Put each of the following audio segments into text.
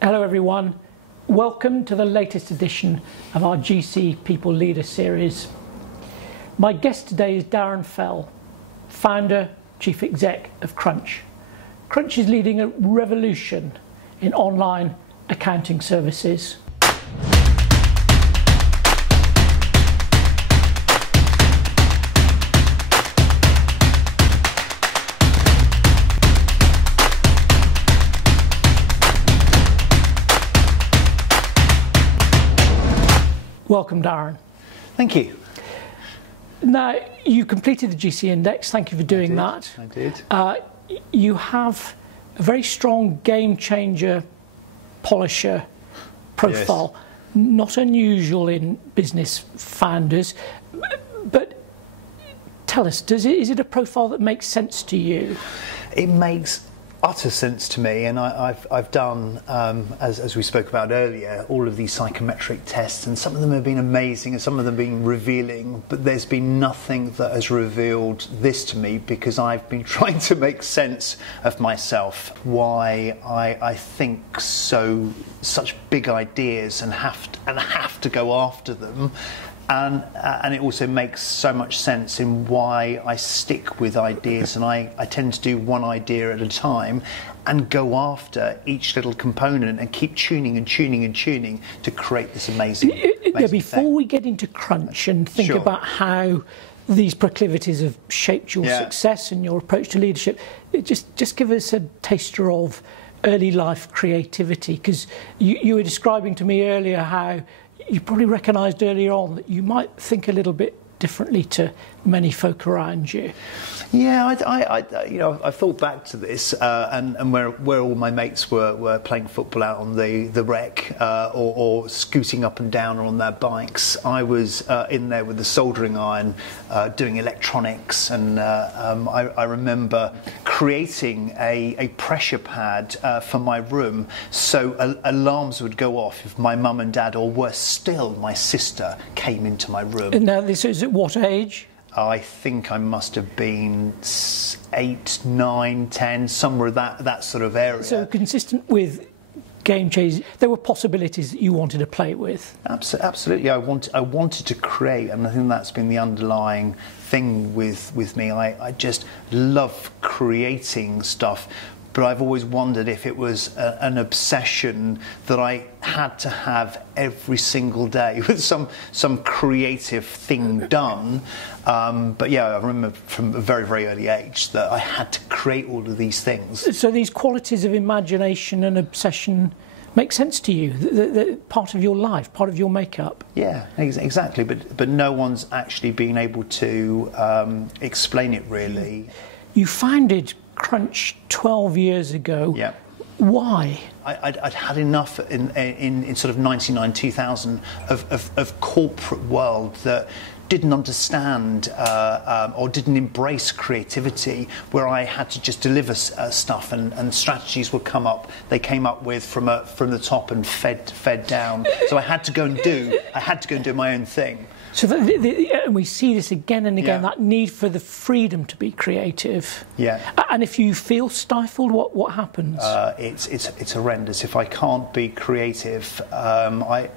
Hello everyone, welcome to the latest edition of our GC People Leader series. My guest today is Darren Fell, founder, chief exec of Crunch. Crunch is leading a revolution in online accounting services. Welcome, Darren. Thank you. Now, you completed the GC Index. Thank you for doing that. I did. You have a very strong game changer, polisher profile. Yes. Not unusual in business founders. But tell us, is it a profile that makes sense to you? It makes utter sense to me, and I've done, as we spoke about earlier, all of these psychometric tests, and some of them have been amazing and some of them have been revealing, but there's been nothing that has revealed this to me, because I've been trying to make sense of myself, why I think such big ideas and have to go after them. And it also makes so much sense in why I stick with ideas, and I tend to do one idea at a time and go after each little component and keep tuning and tuning and tuning to create this amazing before thing. We get into Crunch and think about how these proclivities have shaped your success and your approach to leadership, just give us a taster of early life creativity, because you were describing to me earlier how you probably recognised earlier on that you might think a little bit differently to many folk around you. Yeah, I thought back to this, and where all my mates were playing football out on the rec, or scooting up and down on their bikes. I was in there with the soldering iron, doing electronics, and I remember creating a pressure pad for my room, so alarms would go off if my mum and dad, or worse still, my sister, came into my room. And now this is at what age? I think I must have been 8, 9, 10, somewhere that sort of area. So consistent with game changers, there were possibilities that you wanted to play with. Absolutely, I wanted to create, and I think that's been the underlying thing with me. I just love creating stuff. But I've always wondered if it was an obsession that I had to have every single day with some creative thing done. But yeah, I remember from a very, very early age that I had to create all of these things. So these qualities of imagination and obsession make sense to you? They're part of your life, part of your makeup? Yeah, exactly. But no one's actually been able to explain it really. You founded Crunch 12 years ago. Yeah. Why? I'd had enough in sort of 99, 2000 of corporate world that didn't understand or didn't embrace creativity, where I had to just deliver stuff, and strategies would come up. They came up with from the top and fed down. So I had to go and do my own thing. So and we see this again and again, that need for the freedom to be creative. Yeah. And if you feel stifled, what happens? It's horrendous. If I can't be creative, I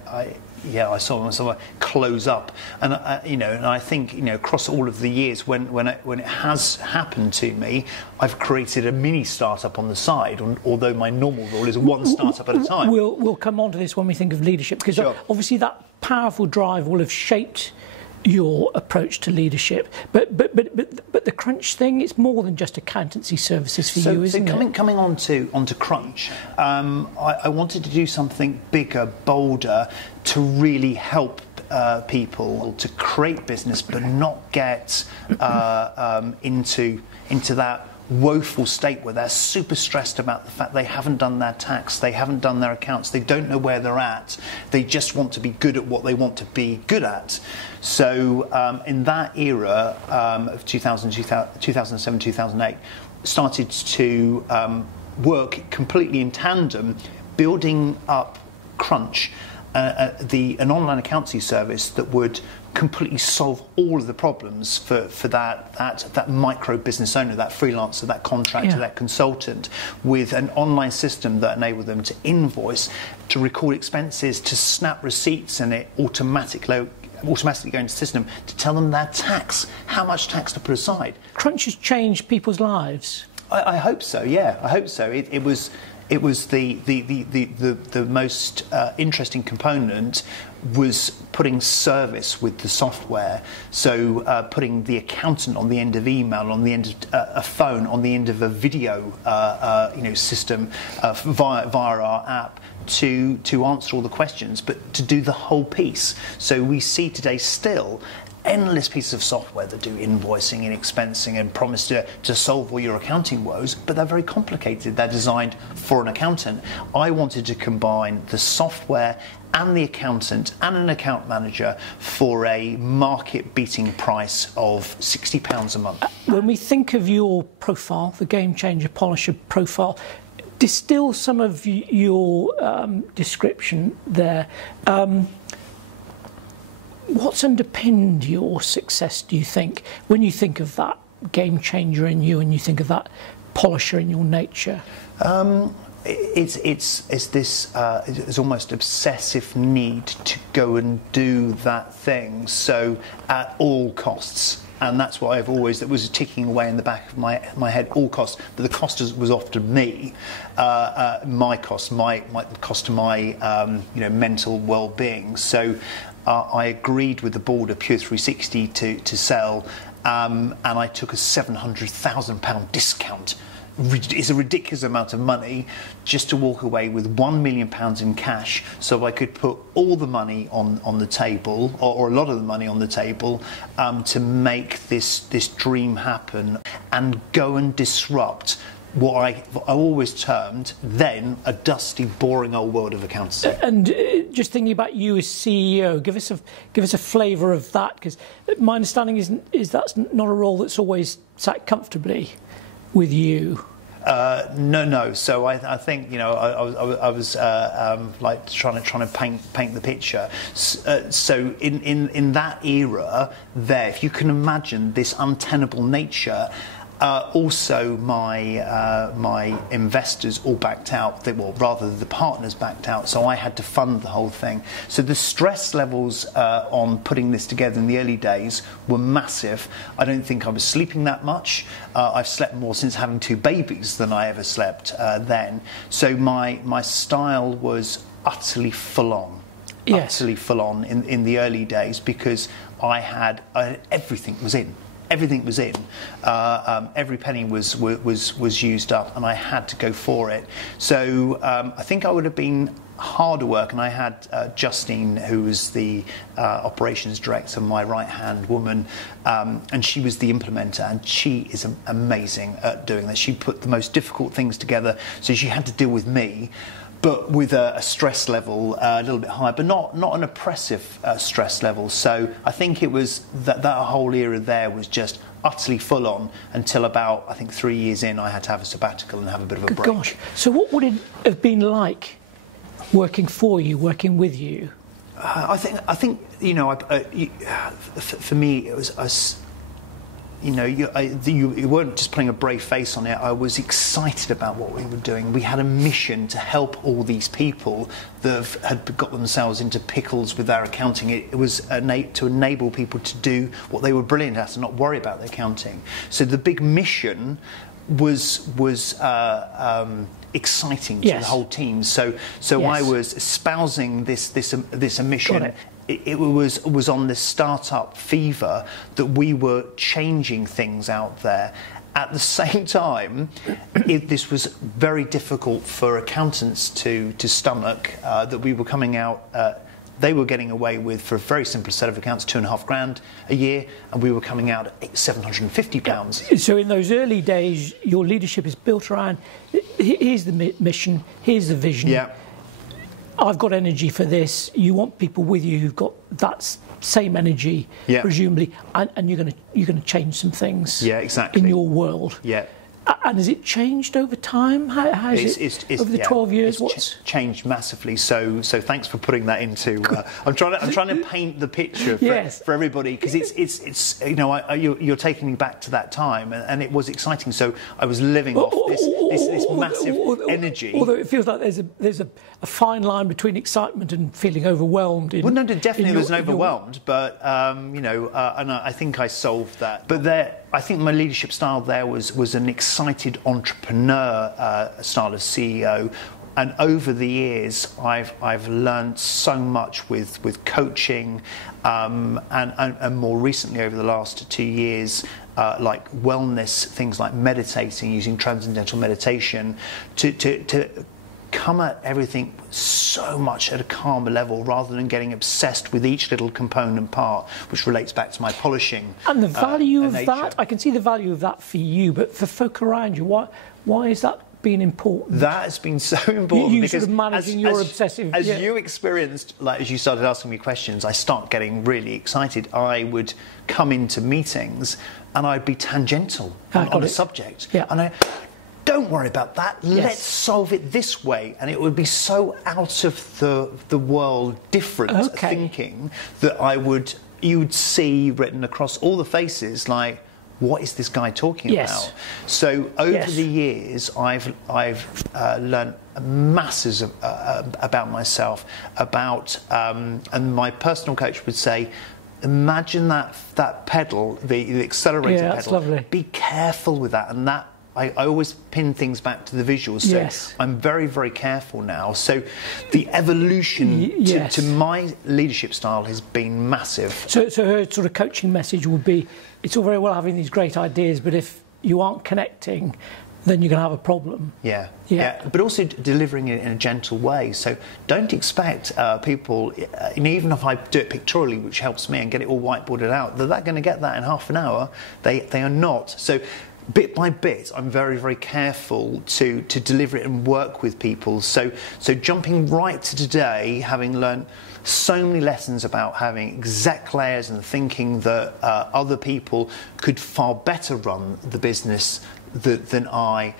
saw myself close up, and and I think across all of the years when it has happened to me, I've created a mini startup on the side. Although my normal role is one startup at a time. We'll come on to this when we think of leadership, because obviously that powerful drive will have shaped your approach to leadership. But the Crunch thing, it's more than just accountancy services for you, isn't it? Coming on to Crunch, I wanted to do something bigger, bolder, to really help people to create business, but not get into that woeful state where they're super stressed about the fact they haven't done their tax, they haven't done their accounts, they don't know where they're at, they just want to be good at what they want to be good at. So in that era of 2007, 2008, started to work completely in tandem, building up Crunch an online accountancy service that would completely solve all of the problems for that micro business owner, that freelancer, that contractor, that consultant, with an online system that enabled them to invoice, to record expenses, to snap receipts, and it automatically go into the system to tell them their tax, how much tax to put aside. Crunch has changed people's lives. I hope so. Yeah, I hope so. It was the most interesting component was putting service with the software. So putting the accountant on the end of email, on the end of a phone, on the end of a video system via our app to answer all the questions, but to do the whole piece. So we see today still endless pieces of software that do invoicing and expensing and promise to solve all your accounting woes, but they're very complicated. They're designed for an accountant. I wanted to combine the software and the accountant and an account manager for a market-beating price of £60 a month. When we think of your profile, the Game Changer Polisher profile, distill some of your description there. What's underpinned your success, do you think, when you think of that game changer in you and you think of that polisher in your nature? It's almost obsessive need to go and do that thing, so at all costs. And that's what that was ticking away in the back of my head, all costs. But the cost was often me, my cost, the cost of my mental well-being. So I agreed with the board of Pure 360 to sell, and I took a £700,000 discount. It's a ridiculous amount of money just to walk away with £1 million in cash, so I could put all the money on the table, or a lot of the money on the table, to make this dream happen and go and disrupt what I always termed then a dusty, boring old world of accountancy. And just thinking about you as CEO, give us a flavour of that, because my understanding is that's not a role that's always sat comfortably with you. No. So I think I was like trying to paint the picture. So in that era, there, if you can imagine this untenable nature. Also, my investors all backed out. The partners backed out. So I had to fund the whole thing. So the stress levels on putting this together in the early days were massive. I don't think I was sleeping that much. I've slept more since having 2 babies than I ever slept then. So my style was utterly full on. Yes. Utterly full on in the early days, because I had everything was in. Everything was in. Every penny was used up, and I had to go for it. So I think I would have been harder work, and I had Justine, who was the operations director, my right-hand woman, and she was the implementer, and she is amazing at doing this. She put the most difficult things together, so she had to deal with me, but with a stress level a little bit higher, but not an oppressive stress level. So I think it was that whole era there was just utterly full on until about, I think, 3 years in, I had to have a sabbatical and have a bit of a break. Gosh, so what would it have been like working for you, working with you? I think for me it was you weren't just putting a brave face on it. I was excited about what we were doing. We had a mission to help all these people that had got themselves into pickles with their accounting. It was to enable people to do what they were brilliant at and not worry about their accounting. So the big mission was exciting to the whole team. So yes. I was espousing this mission. It was on this startup fever that we were changing things out there. At the same time, this was very difficult for accountants to stomach, that we were coming out. They were getting away with, for a very simple set of accounts, £2,500 a year, and we were coming out at £750. So in those early days, your leadership is built around, here's the mission, here's the vision. Yeah. I've got energy for this. You want people with you who've got that same energy, presumably, and you're going to change some things. Yeah, exactly. In your world. Yeah. And has it changed over time? How has it over the 12 years? It's changed massively. So thanks for putting that into. I'm trying to paint the picture for everybody, because it's you know, you're taking me back to that time, and it was exciting. So I was living off this massive energy. Although it feels like there's a fine line between excitement and feeling overwhelmed. Well, no, definitely was overwhelmed, but you know, and I think I solved that. But I think my leadership style there was an excited entrepreneur style of CEO. And over the years, I've learned so much with coaching, and more recently over the last 2 years, like wellness, things like meditating, using transcendental meditation to come at everything so much at a calmer level, rather than getting obsessed with each little component part, which relates back to my polishing. And the value of that, I can see the value of that for you, but for folk around you, why is that been important? That has been so important, you because sort of managing your obsessive. As you experienced, like as you started asking me questions, I start getting really excited. I would come into meetings and I'd be tangential on a subject, and don't worry about that. Yes. Let's solve it this way, and it would be so out of the world different thinking that you would see written across all the faces, like, what is this guy talking about? So over the years, I've learned masses about myself, and my personal coach would say, imagine that pedal, the accelerator pedal. That's lovely. Be careful with that, and that. I always pin things back to the visuals, so I'm very, very careful now. So the evolution to my leadership style has been massive. So her sort of coaching message would be, it's all very well having these great ideas, but if you aren't connecting, then you're going to have a problem. Yeah. But also delivering it in a gentle way. So don't expect people, even if I do it pictorially, which helps me, and get it all whiteboarded out, they're going to get that in half an hour. They are not. So bit by bit, I'm very, very careful to deliver it and work with people. So jumping right to today, having learned so many lessons about having exec layers and thinking that other people could far better run the business than I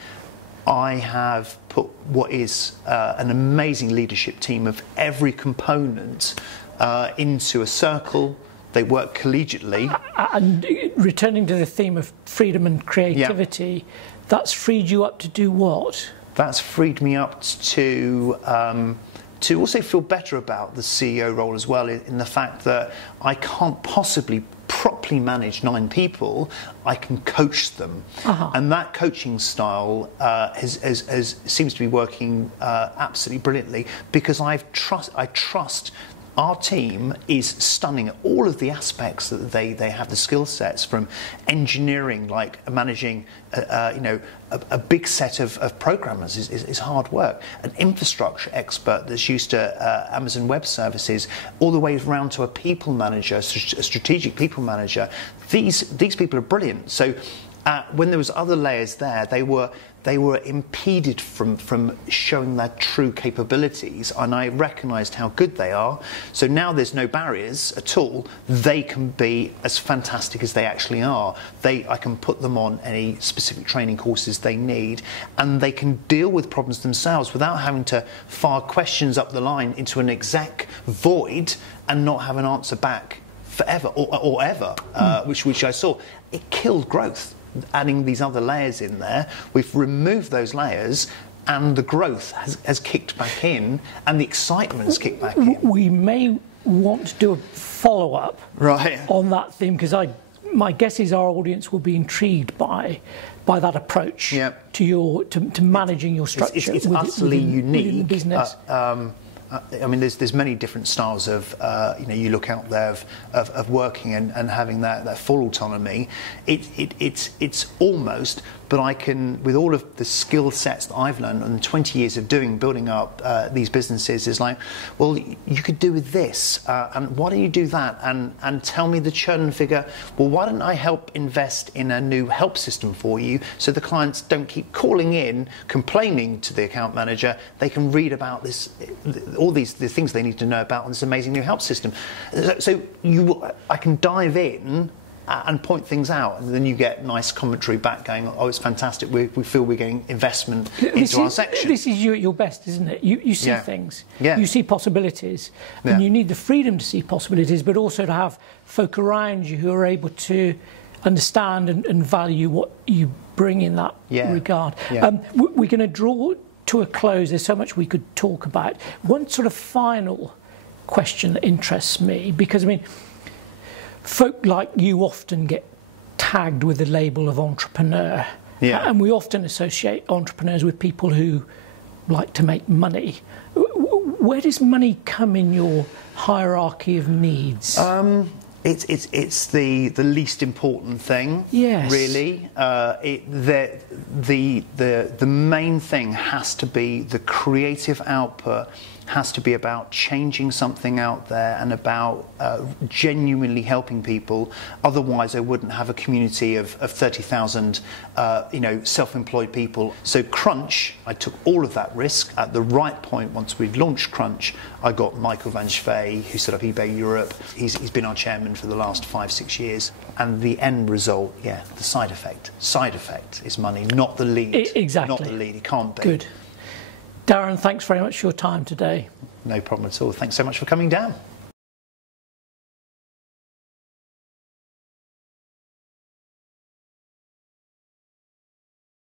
have put what is an amazing leadership team of every component into a circle. They work collegially. And returning to the theme of freedom and creativity, that's freed you up to do what? That's freed me up to also feel better about the CEO role as well, in the fact that I can't possibly properly manage 9 people. I can coach them, and that coaching style seems to be working absolutely brilliantly, because I trust. Our team is stunning at all of the aspects that they have, the skill sets, from engineering, like managing a big set of programmers is hard work, an infrastructure expert that's used to Amazon Web Services, all the way around to a people manager, a strategic people manager. These people are brilliant. So when there was other layers there, they were impeded from showing their true capabilities, and I recognised how good they are. So now there's no barriers at all. They can be as fantastic as they actually are. I can put them on any specific training courses they need, and they can deal with problems themselves without having to fire questions up the line into an exec void and not have an answer back forever or ever, which I saw. It killed growth. Adding these other layers in there, we've removed those layers, and the growth has kicked back in, and the excitement has kicked back in. We may want to do a follow-up on that theme, because my guess is our audience will be intrigued by that approach to managing your structure. It's utterly unique. Within the business. I mean, there's many different styles of, you look out there of working and having that full autonomy. It's almost, but I can, with all of the skill sets that I've learned and 20 years of building up these businesses, is like, well, you could do with this, and why don't you do that, and tell me the churn figure. Well, why don't I help invest in a new help system for you, so the clients don't keep calling in complaining to the account manager. They can read about this, all the things they need to know about on this amazing new help system. So I can dive in and point things out, and then you get nice commentary back going, oh, it's fantastic, we feel we're getting investment into our section. This is you at your best, isn't it? You see things, you see possibilities, and you need the freedom to see possibilities, but also to have folk around you who are able to understand and value what you bring in that regard. We're going to draw to a close. There's so much we could talk about. One sort of final question that interests me, because I mean, folk like you often get tagged with the label of entrepreneur, and we often associate entrepreneurs with people who like to make money. Where does money come in your hierarchy of needs? It's the least important thing, really. The main thing has to be the creative output, has to be about changing something out there and about genuinely helping people. Otherwise, I wouldn't have a community of 30,000 self-employed people. So Crunch, I took all of that risk. At the right point, once we'd launched Crunch, I got Michael van Schvee, who set up eBay Europe. He's been our chairman for the last 5-6 years. And the end result, the side effect. Side effect is money, not the lead. Exactly. Not the lead, it can't be. Good. Darren, thanks very much for your time today. No problem at all. Thanks so much for coming down.